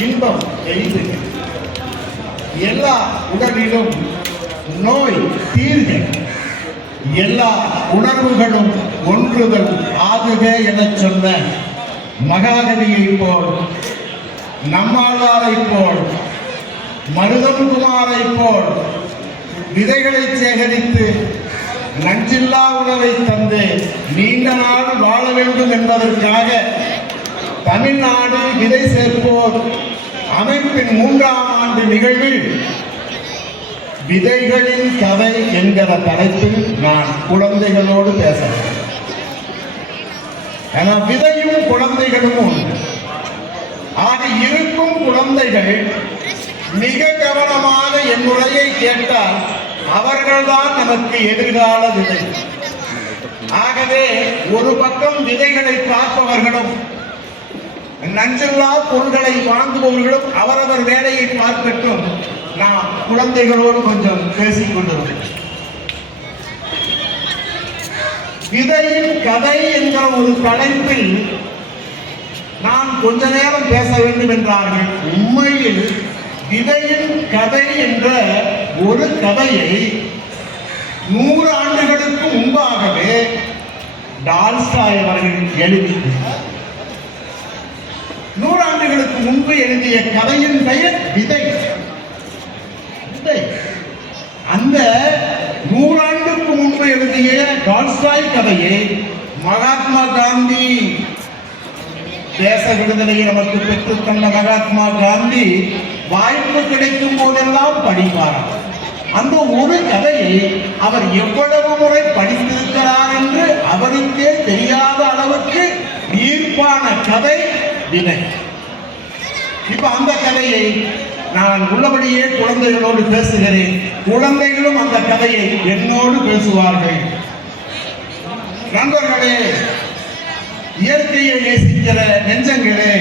இன்பம் எய்துக எல்லா உடலிலும் நோய் தீர்க எல்லா உணர்வுகளும் ஒன்றுதல் ஆகுக எனச் சொன்ன மகாகவியை போல் நம்மாழ்வாரை போல் மருதன்குமாரை போல் விதைகளை சேகரித்து நஞ்சில்லா உணவை தந்து நீண்ட நாள் வாழ வேண்டும் என்பதற்காக தமிழ்நாடு விதை சேர்ப்போர் அமைப்பின் மூன்றாம் ஆண்டு நிகழ்வில் விதைகளின் கதை என்கிற தலைப்பில் நான் குழந்தைகளோடு பேசுகிறேன் ஏன்னா விதையும் குழந்தைகளும் உண்டு. ஆக இருக்கும் குழந்தைகள் மிக கவனமாக என் உரையை கேட்டால் அவர்கள்தான் நமக்கு எதிர்கால விதை. ஆகவே ஒரு பக்கம் விதைகளை பார்ப்பவர்களும் நஞ்சல்லா பொருள்களை வாங்குபவர்களும் அவரவர் வேலையை பார்க்கட்டும். நான் குழந்தைகளோடு கொஞ்சம் பேசிக் விதையின் கதை என்கிற ஒரு தலைப்பில் நான் கொஞ்ச நேரம் பேச வேண்டும் என்றார்கள். உண்மையில் விதையின் கதை என்ற ஒரு கதையை நூறு ஆண்டுகளுக்கு முன்பாகவே டால்ஸ்டாய் அவர்கள் எழுதி நூறாண்டுகளுக்கு முன்பு எழுதிய கதையின் பெயர் விதை. விதை. அந்த நூறாண்டுக்கு முன்பு எழுதிய டால்ஸ்டாய் கதையை மகாத்மா காந்தி தேச விடுதலையை நமக்கு பெற்றுத் தந்த மகாத்மா காந்தி வாய்ப்பு கிடைக்கும் போதெல்லாம் படிப்பாராம். அந்த ஒரு கதையை அவர் எவ்வளவு முறை படி என்று அவருக்கே தெரியாத அளவுக்கு ஈர்ப்பான கதை வினை இப்ப அந்த கதையை நான் உள்ளபடியே குழந்தைகளோடு பேசுகிறேன். குழந்தைகளும் அந்த கதையை என்னோடு பேசுவார்கள். நண்பர்களே இயற்கையை நேசிக்கிற நெஞ்சங்களே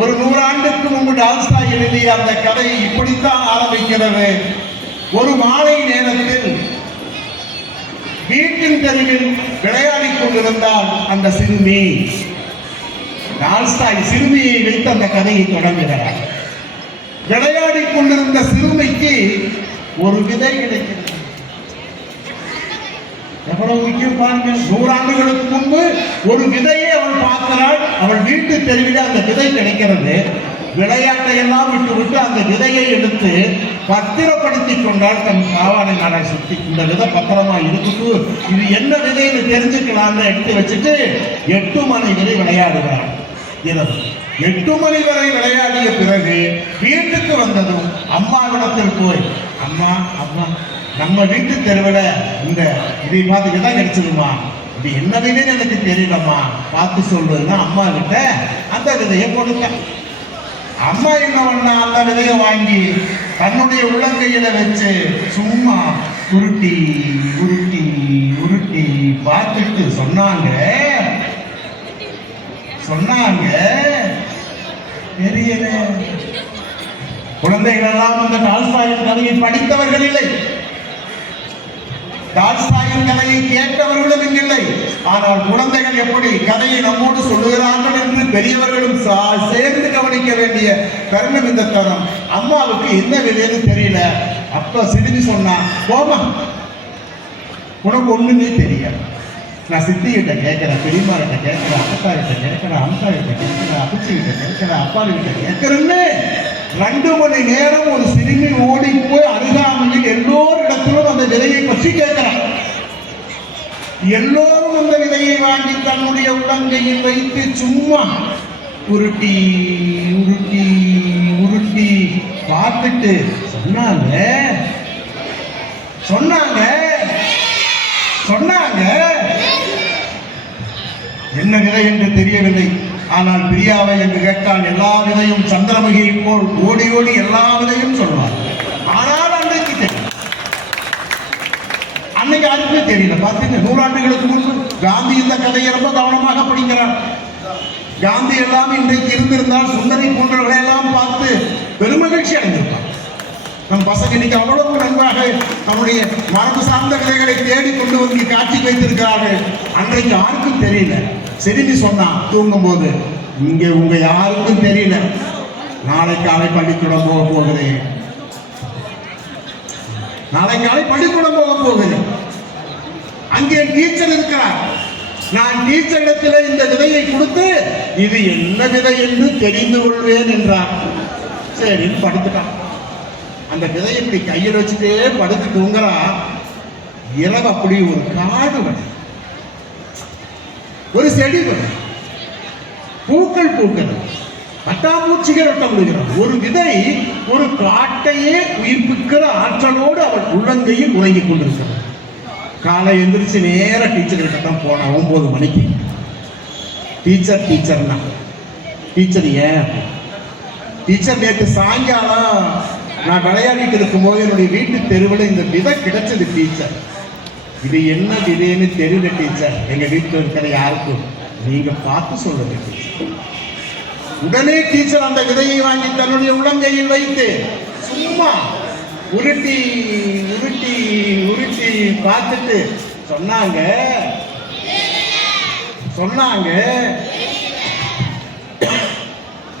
ஒரு நூறாண்டுக்கு முன்பு டால்ஸ்டா எழுதிய அந்த கதை இப்படித்தான் ஆரம்பிக்கிறது. ஒரு மாலை நேரத்தில் வீட்டின் தெருவில் விளையாடிக் கொண்டிருந்தால் அந்த சிறுமி டால்ஸ்டாய் சிறுமியை வைத்து அந்த கதையை தொடங்குகிறார். விளையாடி கொண்டிருந்த சிறுமிக்கு ஒரு விதை கிடைக்கிறது. எவ்வளவு முக்கியம் பாருங்க நூறாண்டுகளுக்கு முன்பு ஒரு விதையை அவள் பார்க்கிறாள். அவள் வீட்டு தெருவில் அந்த விதை கிடைக்கிறது. விளையாட்டை எல்லாம் விட்டு விட்டு அந்த விதையை எடுத்து பத்திரப்படுத்தி கொண்டால் தன் காவாலை நாளை சுத்தி. இந்த விதை பத்திரமா இருக்குது? இது என்ன விதைன்னு தெரிஞ்சுக்கலாம்னு எடுத்து வச்சுட்டு எட்டு மணி விதை விளையாடுகிறான் இரவு எட்டு மணி வரை விளையாடிய பிறகு வீட்டுக்கு வந்ததும் அம்மாவிடத்தில் போய் அம்மா அம்மா நம்ம வீட்டு தெருவில் இந்த இதை பார்த்து விதை கிடைச்சதுமா இது என்ன எனக்கு தெரியலம்மா. பார்த்து சொல்றதுன்னா அம்மா கிட்ட அந்த விதையை கொடுங்க அம்மா என்ன பண்ணா? அந்த விதையை வாங்கி தன்னுடைய உள்ளங்கையில வச்சு சும்மா உருட்டி உருட்டி உருட்டி பார்த்துட்டு சொன்னாங்க. சொன்னாங்க. தெரியல. குழந்தைகள் எல்லாம் அந்த டால்ஸ்டாயின் கதையை படித்தவர்கள் இல்லை. டால்ஸ்டாயின் கதையை கேட்டவர்களும் இங்கில்லை ஆனால் குழந்தைகள் எப்படி கதையை நம்மோடு சொல்லுகிறார்கள் என்று பெரியவர்களும் சா- சேர்ந்து கவனிக்க வேண்டிய தருணம் இந்த தரம். அம்மாவுக்கு என்ன விலைன்னு தெரியல. அப்ப சிரிஞ்சு சொன்னா போமா உனக்கு ஒண்ணுமே தெரியாது. நான் சித்தி கிட்ட கேட்கிறேன் பெரியம்மா கிட்ட கேட்கிறேன் அப்பா கிட்ட கேட்கிறேன் அம்மா கிட்ட கேட்கிறேன் அப்பச்சி கிட்ட கேட்கிறேன் அப்பா கிட்ட கேட்கிறேன்னு ரெண்டு மணி நேரம் ஒரு சிறுமி ஓடி போய் அருகாமையில் எல்லோரிடத்திலும் அந்த விலையை பற்றி கேட்கிறான். எல்லோரும் அந்த விலையை வாங்கி தன்னுடைய உள்ளங்கையில் வைத்து சும்மா உருட்டி உருட்டி உருட்டி பார்த்துட்டு சொன்னாங்க. சொன்னாங்க. என்ன விதை என்று தெரியவில்லை. ஆனால் பிரியாவை என்று கேட்டால் எல்லா விதையும் சந்திரமுகியை போல் ஓடி ஓடி எல்லா விதையும் சொல்வார். ஆனால் அன்றைக்கு தெரியும் அன்னைக்கு யாருக்குமே தெரியல. பார்த்தீங்க நூறாண்டுகளுக்கு முன்பு காந்தி இந்த கதையை ரொம்ப கவனமாக படிக்கிறார். காந்தி எல்லாம் இன்றைக்கு இருந்திருந்தால் சுந்தரி போன்றவர்களை எல்லாம் பார்த்து பெருமகிழ்ச்சி அடைந்திருப்பார். நம் பசங்க இன்னைக்கு அவ்வளவு நன்றாக நம்முடைய மரபு சார்ந்த விதைகளை தேடி கொண்டு வந்து காட்சி வைத்திருக்கிறார்கள். அன்றைக்கு யாருக்கும் தெரியல. சிறுமி சொன்னான் தூங்கும் போது இங்க உங்க யாருக்கும் தெரியல. நாளை காலை பள்ளிக்கூடம் போக போகிறேன். நாளை காலை பள்ளிக்கூடம் போக போகிறேன். அங்கே டீச்சர் இருக்கிறார். நான் டீச்சரிடத்தில் இந்த விதையை கொடுத்து இது என்ன விதை என்று தெரிந்து கொள்வேன் என்றார். சரி படுத்துட்டான். அந்த விதையை இப்படி கையில் வச்சுட்டே படுத்து தூங்குறா. இரவு அப்படி ஒரு காடு வரை ஒரு செடி வரை பூக்கள் பூக்கள். பட்டாம்பூச்சிகள் ஒட்ட முடிகிறது. ஒரு விதை ஒரு காட்டையே உயிர்ப்பிக்கிற ஆற்றலோடு அவள் உள்ளங்கையில் உறங்கிக் கொண்டிருக்கிறார் காலை எந்திரிச்சு நேர டீச்சர்கிட்ட தான் போனான் ஒன்பது மணிக்கு. டீச்சர் டீச்சர்னா டீச்சர் ஏன் டீச்சர் நேற்று சாயங்காலம் நான் விளையாடிட்டு இருக்கும்போது என்னுடைய வீட்டு தெருவில் இந்த விதை கிடைச்சது டீச்சர். இது என்ன விதைன்னு தெரியல டீச்சர். எங்க வீட்டில் இருக்கிற யாருக்கும். நீங்க பார்த்து சொல்லுங்க டீச்சர். உடனே டீச்சர் அந்த விதையை வாங்கி தன்னுடைய உள்ளங்கையில் வைத்து சும்மா உருட்டி உருட்டி உருட்டி பார்த்துட்டு சொன்னாங்க. சொன்னாங்க.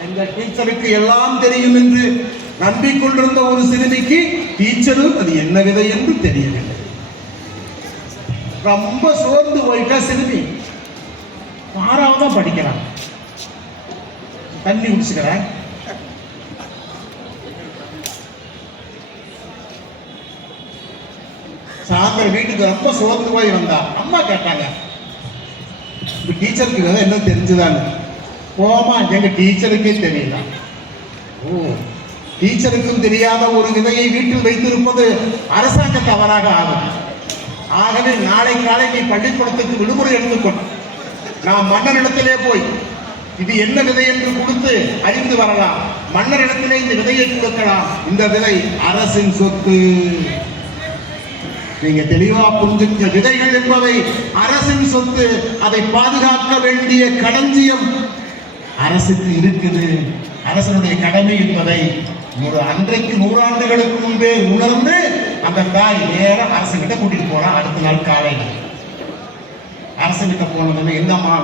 எங்க டீச்சருக்கு எல்லாம் தெரியும் என்று நம்பிக்கொண்டிருந்த ஒரு சிறுமிக்கு டீச்சரும் அது என்ன விதை என்று தெரியவில்லை. ரொம்ப சோர்ந்து போயிட்டா சிறுமி. ஆறாவது தான் படிக்கிறான் தண்ணி குடிச்சுக்கிறேன் சாயந்தரம் வீட்டுக்கு ரொம்ப சோர்ந்து போய் வந்தா. அம்மா கேட்டாங்க இந்த டீச்சருக்கு விதை என்ன தெரிஞ்சுதான்னு? போமா எங்க டீச்சருக்கே தெரியல. ஓ டீச்சருக்கும் தெரியாத ஒரு விதையை வீட்டில் வைத்திருப்பது அரசாங்க தவறாக ஆகும். ஆகவே நாளை காலை நீ பள்ளிக்கூடத்துக்கு விடுமுறை எடுத்துக்கொண்டு நான் மன்னரிடத்திலே போய் இது என்ன விதை என்று கொடுத்து அறிந்து வரலாம். மன்னரிடத்திலே இந்த விதையை கொடுக்கலாம். இந்த விதை அரசின் சொத்து. நீங்க தெளிவா புரிஞ்சுக்க விதைகள் என்பவை அரசின் சொத்து. அதை பாதுகாக்க வேண்டிய களஞ்சியம் அரசுக்கு இருக்குது. அரசனுடைய கடமை என்பதை ஒரு அன்றைக்கு நூறாண்டுகளுக்கு முன்பே உணர்ந்து அந்த தாய் நேரம் அரசுகிட்ட கூட்டிட்டு போறான் அடுத்த நாள் காலையில். அரசுகிட்ட போனதுன்னு என்னம்மா?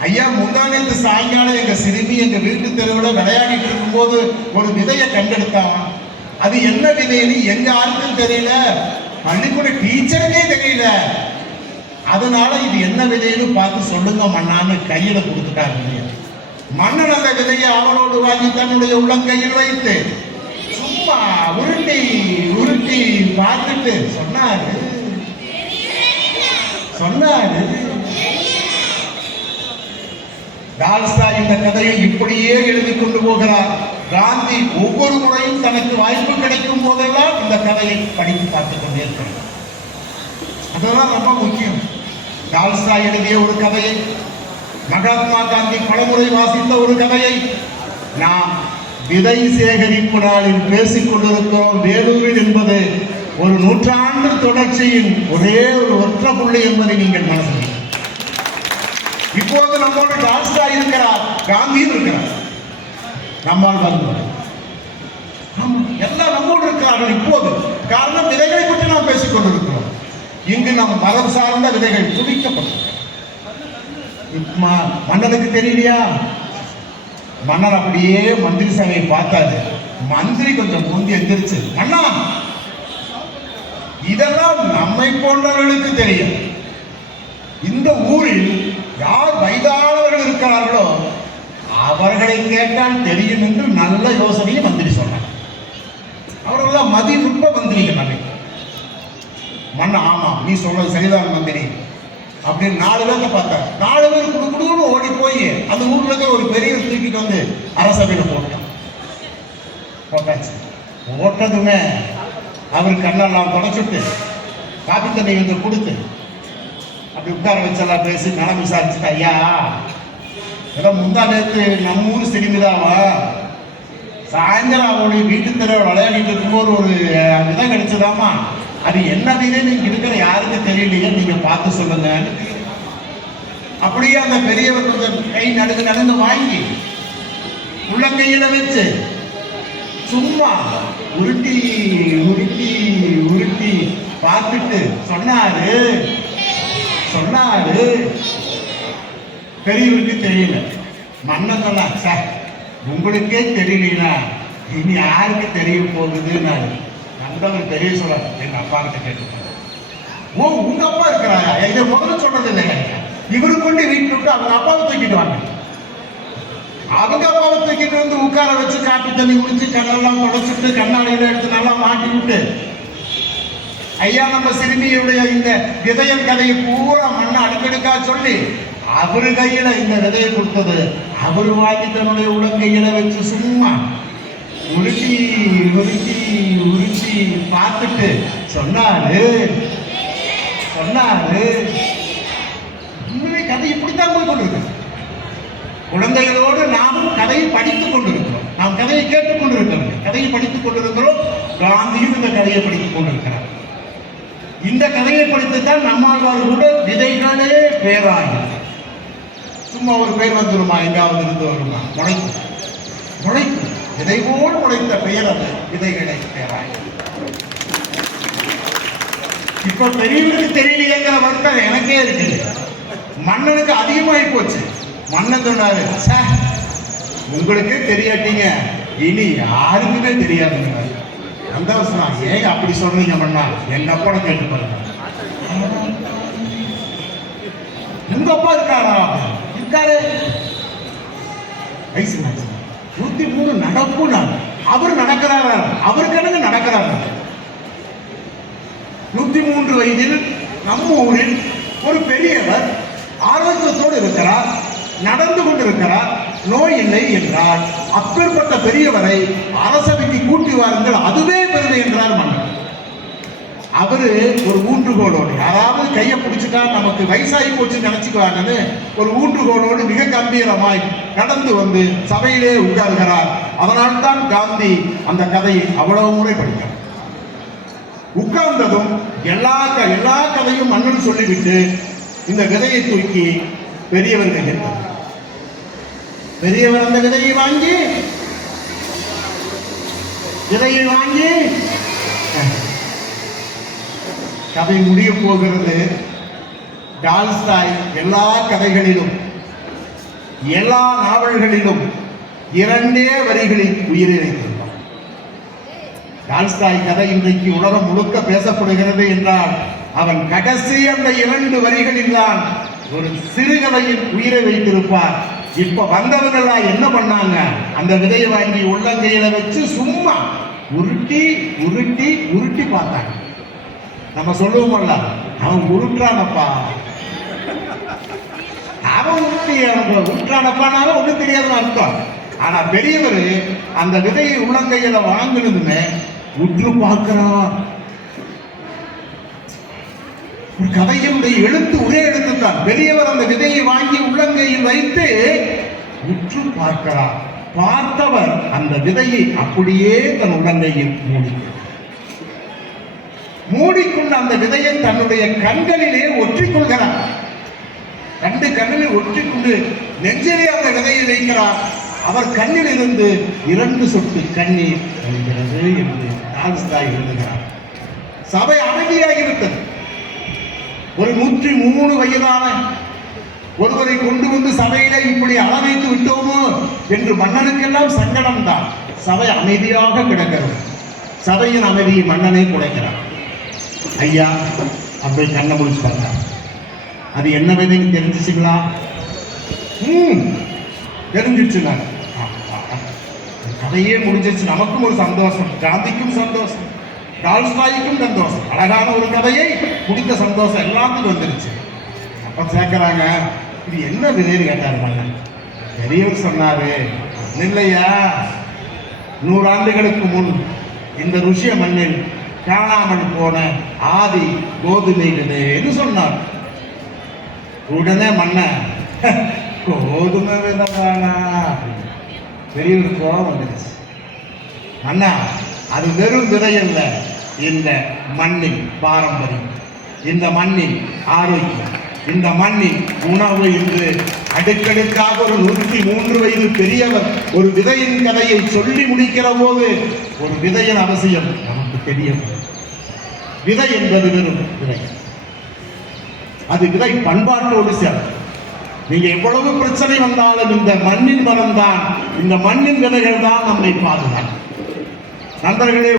ஐயா முந்தானத்து சாயங்காலம் எங்க சிறுமி எங்க வீட்டு தெருவில் விளையாடிட்டு இருக்கும்போது ஒரு விதையை கண்டெடுத்தான் அது என்ன விதைன்னு எங்க யாருக்கும் தெரியல. பள்ளிக்கூட டீச்சருக்கே தெரியல. அதனால இது என்ன விதைன்னு பார்த்து சொல்லுங்க மண்ணான்னு கையில கொடுத்துட்டாங்க மன்னன் அந்த விதையை அவளோடு வாங்கி தன்னுடைய உள்ளங்கையில் வைத்து சும்மா உருட்டி உருட்டி பார்த்துட்டு சொன்னாரு. சொன்னாரு. டால்ஸ்டா இந்த கதையை இப்படியே எழுதி கொண்டு போகிறார். காந்தி ஒவ்வொரு முறையும் தனக்கு வாய்ப்பு கிடைக்கும் போதெல்லாம் இந்த கதையை படித்து பார்த்துக் கொண்டே இருக்கிறார். அதெல்லாம் ரொம்ப முக்கியம். டால்ஸ்டா எழுதிய ஒரு கதையை மகாத்மா காந்தி பலமுறை வாசித்த ஒரு கதையை நாம் விதை சேகரிப்பு நாளில் பேசிக் கொண்டிருக்கிறோம். வேலூரில் என்பது ஒரு நூற்றாண்டு தொடர்ச்சியின் ஒரே ஒரு ஒற்ற புள்ளி என்பதை நீங்கள் மனசில் இப்போது நம்மோடு டால்ஸ்டா இருக்கிறார் காந்தியும் இருக்கிறார். நம்மால் வந்து எல்லாம் நம்மோடு இருக்கிறார்கள் இப்போது. காரணம் விதைகளை பற்றி நாம் பேசிக் கொண்டிருக்கிறோம். இங்கு நம் மதம் சார்ந்த விதைகள் துணிக்கப்படும் மன்னனுக்கு தெரியலையா? மன்னர் அப்படியே மந்திரி சபையை பார்த்தாரு. மந்திரி கொஞ்சம் முந்தி எந்திரிச்சு அண்ணா இதெல்லாம் நம்மை போன்றவர்களுக்கு தெரியும். இந்த ஊரில் யார் வயதானவர்கள் இருக்கிறார்களோ அவர்களை கேட்டால் தெரியும் என்று நல்ல யோசனையை மந்திரி சொன்னார். அவர்களெல்லாம் மதிநுட்ப மந்திரிகள் நாங்கள் மன்ன ஆமா நீ சொல்றது சரிதான் மந்திரி. அப்படின்னு நாலு பேர்த்த பார்த்தேன் நாலு பேர் குடு குடுன்னு ஓடி போய் அந்த ஊர்ல இருக்கிற ஒரு பெரிய தூக்கிட்டு வந்து அரசபையில போட்டான் போட்டாச்சு. போட்டதுமே அவர் கண்ணெல்லாம் தொடச்சுட்டு காப்பி தண்ணி வந்து கொடுத்து அப்படி உட்கார வச்செல்லாம் பேசி நலம் விசாரிச்சுட்டு ஐயா ஏதோ முந்தா நேற்று நம்ம ஊர் சினிமிதாவா சாயந்தரம் அவனுடைய வீட்டு தெருவில் விளையாடிட்டு இருக்கும்போது ஒரு அஹ், விதை கிடைச்சதாமா அது என்ன நீங்க இருக்கிற யாருக்கு தெரியலையே நீங்க பார்த்து சொல்லுங்க. அப்படியே அந்த பெரியவர் கொஞ்சம் கை நடுங்க நடந்து வாங்கி உள்ளங்கையில வச்சு சும்மா உருட்டி உருட்டி உருட்டி பார்த்துட்டு சொன்னாரு. சொன்னாரு. பெரியவருக்கு தெரியல. மன்னங்கள்லாம் சார் உங்களுக்கே தெரியலனா இனி யாருக்கு தெரிய போகுதுன்னு நண்பர்கள் தெரிய சொல்ல எங்க அப்பா கிட்ட கேட்டு ஓ உங்க அப்பா இருக்கிறாயா இதை முதல்ல சொல்றது இல்லைங்க இவரு கொண்டு வீட்டு விட்டு அவங்க அப்பாவை தூக்கிட்டு வாங்க. அவங்க அப்பாவை தூக்கிட்டு வந்து உட்கார வச்சு காப்பி தண்ணி குடிச்சு கண்ணெல்லாம் தொடச்சிட்டு கண்ணாடியில எடுத்து நல்லா மாட்டி விட்டு ஐயா நம்ம சிறுமியுடைய இந்த விதயம் கதையை பூரா மண்ணை அடுக்கடுக்கா சொல்லி அவரு கையில இந்த விதையை கொடுத்தது. அவரு வாங்கி தன்னுடைய உலங்கையில வச்சு சும்மா உருட்டி உருட்டி உருட்டி பார்த்துட்டு சொன்னாரு. சொன்னாரு. உண்மையை கதை இப்படித்தான் போய் கொண்டிருக்கு. குழந்தைகளோடு நாமும் கதையை படித்துக் கொண்டிருக்கிறோம். நாம் கதையை கேட்டுக் கொண்டிருக்கிறோம். கதையை படித்துக் கொண்டிருக்கிறோம். காந்தியும் இந்த கதையை படித்துக் கொண்டிருக்கிறார். இந்த கதையை படித்துத்தான் நம்மாழ்வார் கூட விதைகளே பேராகும் சும்மா ஒரு பேர் வந்துருமா? எங்காவது இருந்து வருமா? முளைக்கும். முளைக்கும். இதைவோடு உழைத்த பெயர் அது. விதைகளை பெறாய். இப்ப பெரியவருக்கு தெரியலையேங்கிற வருத்தம் எனக்கே இருக்குது. மன்னனுக்கு அதிகமாகி போச்சு. மன்னன் சொன்னாரு "சார், உங்களுக்கே தெரியாட்டீங்க. இனி யாருக்குமே தெரியாதுங்க அந்த அவசரம். ஏன் அப்படி சொல்றீங்க மன்னா? எங்க அப்பா கேட்டு பாருங்க. உங்க அப்பா இருக்காரா? இருக்காரு. வயசு என்ன? நூத்தி மூணு நடக்கும் அவர் நடக்கிறாரா? அவர் கணக்கு நடக்கிறாரா? நூத்தி மூன்று வயதில் நம்ம ஊரில் ஒரு பெரியவர் ஆரோக்கியத்தோடு இருக்கிறார் நடந்து கொண்டிருக்கிறார் நோய் இல்லை என்றால் அப்பேற்பட்ட பெரியவரை அரசவைக்கு கூட்டி வாருங்கள் அதுவே பெருமை என்றார் மன்னர் அவரு ஒரு ஊன்றுகோலோடு யாராவது கையை பிடிச்சிட்டா நமக்கு வயசாகி போச்சு நினைச்சுக்குவாங்கன்னு ஒரு ஊன்றுகோலோடு மிக கம்பீரமாய் நடந்து வந்து சபையிலே உட்கார்கிறார். அதனால்தான் காந்தி அந்த கதையை அவ்வளவு முறை படிக்கிறார் உட்கார்ந்ததும் எல்லா க- எல்லா கதையும் மன்னன் சொல்லிவிட்டு இந்த விதையை தூக்கி பெரியவர்கள் கேட்டார். பெரியவர் அந்த விதையை வாங்கி விதையை வாங்கி கதை முடிய போகிறது. டால்ஸ்டாய் எல்லா கதைகளிலும் எல்லா நாவல்களிலும் இரண்டே வரிகளில் உயிரை வைத்திருப்பான் டால்ஸ்டாய் கதை இன்றைக்கு உலகம் முழுக்க பேசப்படுகிறது என்றால் அவன் கடைசி அந்த இரண்டு வரிகளில் தான் ஒரு சிறுகதையில் உயிரை வைத்திருப்பார். இப்ப வந்தவங்கெல்லாம் என்ன பண்ணாங்க? அந்த விதையை வாங்கி உள்ளங்கையில வச்சு சும்மா உருட்டி உருட்டி உருட்டி பார்த்தாங்க. நம்ம சொல்லுவோம்ல அவன் உருட்டுறானப்பா. அவன் உருட்டி அவன் உருட்டுறானப்பானாலும் ஒன்றும் தெரியாதுன்னு அர்த்தம். ஆனா பெரியவர் அந்த விதையை உள்ளங்கையில வாங்கினதுமே உற்று பார்க்கிறான் ஒரு கதையினுடைய எழுத்து ஒரே எழுத்து தான் பெரியவர் அந்த விதையை வாங்கி உள்ளங்கையில் வைத்து உற்று பார்க்கிறார் பார்த்தவர் அந்த விதையை அப்படியே தன் உள்ளங்கையில் மூடிக்கிறார் மூடிக்கொண்டு அந்த விதையை தன்னுடைய கண்களிலே ஒற்றிக்கொள்கிறார் ரெண்டு கண்ணில் ஒற்றிக்கொண்டு நெஞ்சிலே அந்த விதையை வைக்கிறார். அவர் கண்ணில் இருந்து இரண்டு சொட்டு கண்ணீர் வருகிறது என்று டால்ஸ்டாய் எழுதுகிறார். சபை அமைதியாகிவிட்டது. ஒரு நூற்றி மூணு வயதான ஒருவரை கொண்டு வந்து சபையில இப்படி அளவைத்து விட்டோமோ என்று மன்னனுக்கெல்லாம் சங்கடம் தான் சபை அமைதியாக கிடக்கிறது. சபையின் அமைதியை மன்னனை குலைக்கிறார் ஐயா அப்படி கண்ணை முடிச்சு பார்த்தார் அது என்ன விதைன்னு தெரிஞ்சிச்சுங்களா? ம் தெரிஞ்சிச்சுங்க கதையே முடிஞ்சிருச்சு. நமக்கும் ஒரு சந்தோஷம். காந்திக்கும் சந்தோஷம். டால்ஸ்டாய்க்கும் சந்தோஷம். அழகான ஒரு கதையை முடித்த சந்தோஷம் எல்லாத்துக்கும் வந்துருச்சு. அப்போ சேர்க்குறாங்க இது என்ன விதைன்னு கேட்டார் மன்னன் பெரியவர் சொன்னார் இல்லையா? நூறாண்டுகளுக்கு முன் இந்த ருஷிய மண்ணில் காணாமல் போன ஆதி கோதுமை விதைன்னு சொன்னார். உடனே மன்னன் கோதுமை விதமானா? பெரியவர் கோபம் வந்துடுச்சு அண்ணா அது வெறும் விதை அல்ல இந்த மண்ணின் பாரம்பரியம். இந்த மண்ணின் ஆரோக்கியம். இந்த மண்ணின் உணவு என்று அடுக்கடுக்காக ஒரு நூற்றி மூன்று வயது பெரியவர் ஒரு விதையின் கதையை சொல்லி முடிக்கிற போது ஒரு விதையின் அவசியம் நமக்கு தெரிய விதை என்பது வெறும் விதை. அது விதை பண்பாட்டோடு சேர்ந்து. நீங்க எவ்வளவு பிரச்சனை வந்தாலும் இந்த மண்ணின் மரம் தான் இந்த மண்ணின் விதைகள் தான் நம்மை பாதுகாக்கும். நண்பர்களே